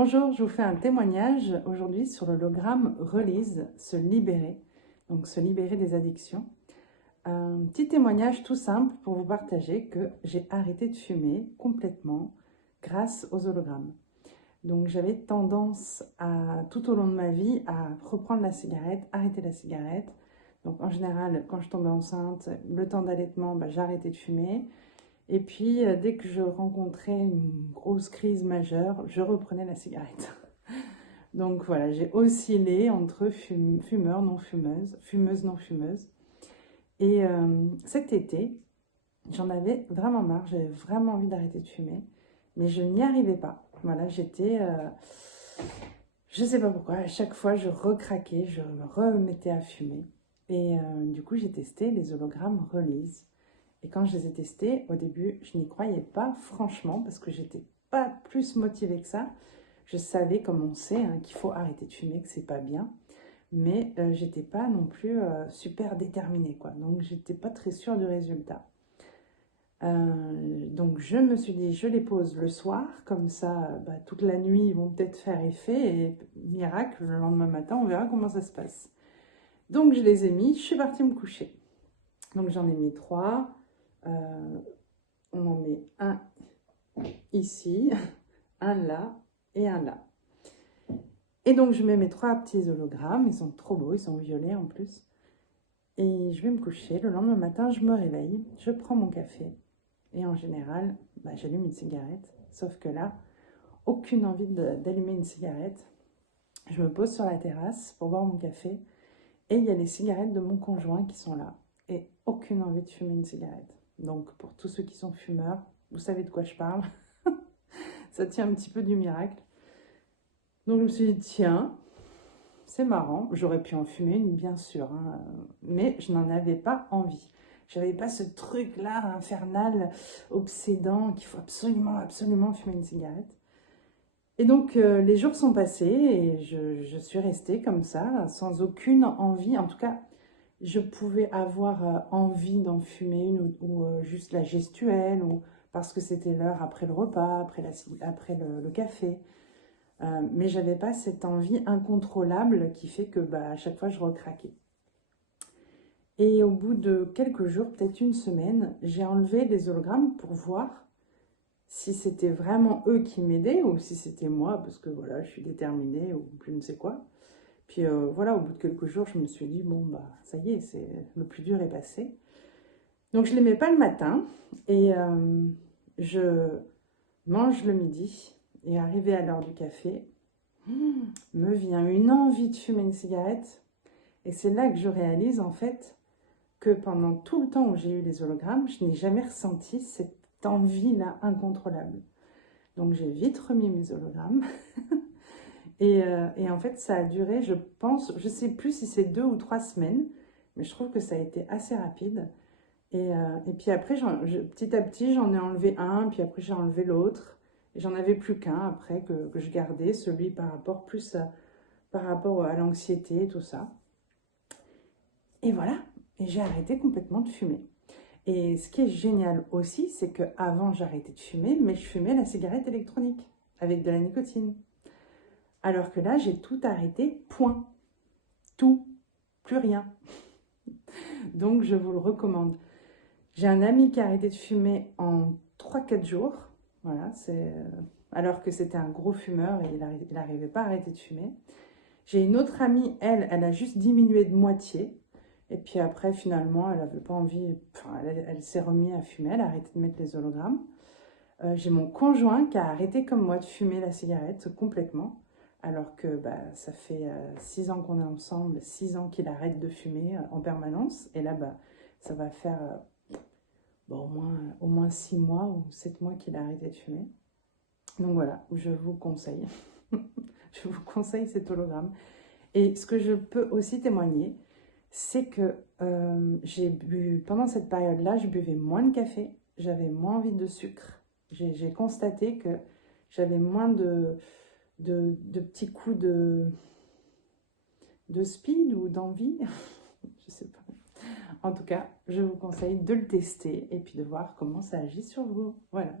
Bonjour, je vous fais un témoignage aujourd'hui sur l'hologramme Release, se libérer, donc se libérer des addictions. Un petit témoignage tout simple pour vous partager que j'ai arrêté de fumer complètement grâce aux hologrammes. Donc j'avais tendance tout au long de ma vie à reprendre la cigarette, arrêter la cigarette. Donc en général, quand je tombais enceinte, le temps d'allaitement, j'arrêtais de fumer. Et puis, dès que je rencontrais une grosse crise majeure, je reprenais la cigarette. Donc voilà, j'ai oscillé entre fumeur, non fumeuse, non fumeuse. Et cet été, j'en avais vraiment marre, j'avais vraiment envie d'arrêter de fumer, mais je n'y arrivais pas. Voilà, je sais pas pourquoi, à chaque fois je recraquais, je me remettais à fumer. Et du coup, j'ai testé les hologrammes Release. Et quand je les ai testés, au début, je n'y croyais pas, franchement, parce que j'étais pas plus motivée que ça. Je savais, comme on sait, hein, qu'il faut arrêter de fumer, que c'est pas bien. Mais j'étais pas non plus super déterminée, quoi. Donc, j'étais pas très sûre du résultat. Donc, je me suis dit, je les pose le soir, comme ça, toute la nuit, ils vont peut-être faire effet. Et miracle, le lendemain matin, on verra comment ça se passe. Donc, je les ai mis, je suis partie me coucher. Donc, j'en ai mis 3. On en met un ici, un là et un là. Et donc je mets mes 3 petits hologrammes, ils sont trop beaux, ils sont violets en plus. Et je vais me coucher, le lendemain matin je me réveille, je prends mon café. Et en général, j'allume une cigarette. Sauf que là, aucune envie d'allumer une cigarette. Je me pose sur la terrasse pour boire mon café. Et il y a les cigarettes de mon conjoint qui sont là. Et aucune envie de fumer une cigarette. Donc pour tous ceux qui sont fumeurs, vous savez de quoi je parle. Ça tient un petit peu du miracle. Donc je me suis dit, tiens, c'est marrant. J'aurais pu en fumer une, bien sûr, hein, mais je n'en avais pas envie. J'avais pas ce truc-là infernal, obsédant, qu'il faut absolument, absolument fumer une cigarette. Et donc les jours sont passés et je suis restée comme ça, sans aucune envie. En tout cas, je pouvais avoir envie d'en fumer une ou juste la gestuelle, ou parce que c'était l'heure après le repas, après le café. Mais j'avais pas cette envie incontrôlable qui fait que à chaque fois je recraquais. Et au bout de quelques jours, peut-être une semaine, j'ai enlevé les hologrammes pour voir si c'était vraiment eux qui m'aidaient ou si c'était moi, parce que voilà, je suis déterminée ou je ne sais quoi. Puis voilà, au bout de quelques jours, je me suis dit, bon, ça y est, le plus dur est passé. Donc je ne les mets pas le matin et je mange le midi et arrivé à l'heure du café, me vient une envie de fumer une cigarette. Et c'est là que je réalise en fait que pendant tout le temps où j'ai eu les hologrammes, je n'ai jamais ressenti cette envie-là incontrôlable. Donc j'ai vite remis mes hologrammes. Et en fait, ça a duré, je pense, je ne sais plus si c'est 2 ou 3 semaines, mais je trouve que ça a été assez rapide. Et puis après, petit à petit, j'en ai enlevé un, puis après j'ai enlevé l'autre. Et j'en avais plus qu'un après que je gardais, celui par rapport à l'anxiété et tout ça. Et voilà, et j'ai arrêté complètement de fumer. Et ce qui est génial aussi, c'est qu'avant j'arrêtais de fumer, mais je fumais la cigarette électronique avec de la nicotine. Alors que là, j'ai tout arrêté, point. Tout, plus rien. Donc je vous le recommande. J'ai un ami qui a arrêté de fumer en 3-4 jours. Voilà, alors que c'était un gros fumeur et il n'arrivait pas à arrêter de fumer. J'ai une autre amie, elle a juste diminué de moitié. Et puis après, finalement, elle n'avait pas envie, enfin, elle s'est remise à fumer, elle a arrêté de mettre les hologrammes. J'ai mon conjoint qui a arrêté comme moi de fumer la cigarette complètement, alors que ça fait 6 ans qu'on est ensemble, 6 ans qu'il arrête de fumer en permanence. Et là, ça va faire au moins 6 mois ou 7 mois qu'il a arrêté de fumer. Donc voilà, je vous conseille. Je vous conseille cet hologramme. Et ce que je peux aussi témoigner, c'est que pendant cette période-là, je buvais moins de café, j'avais moins envie de sucre. J'ai constaté que j'avais moins de petits coups de speed ou d'envie, je sais pas. En tout cas, je vous conseille de le tester et puis de voir comment ça agit sur vous. Voilà.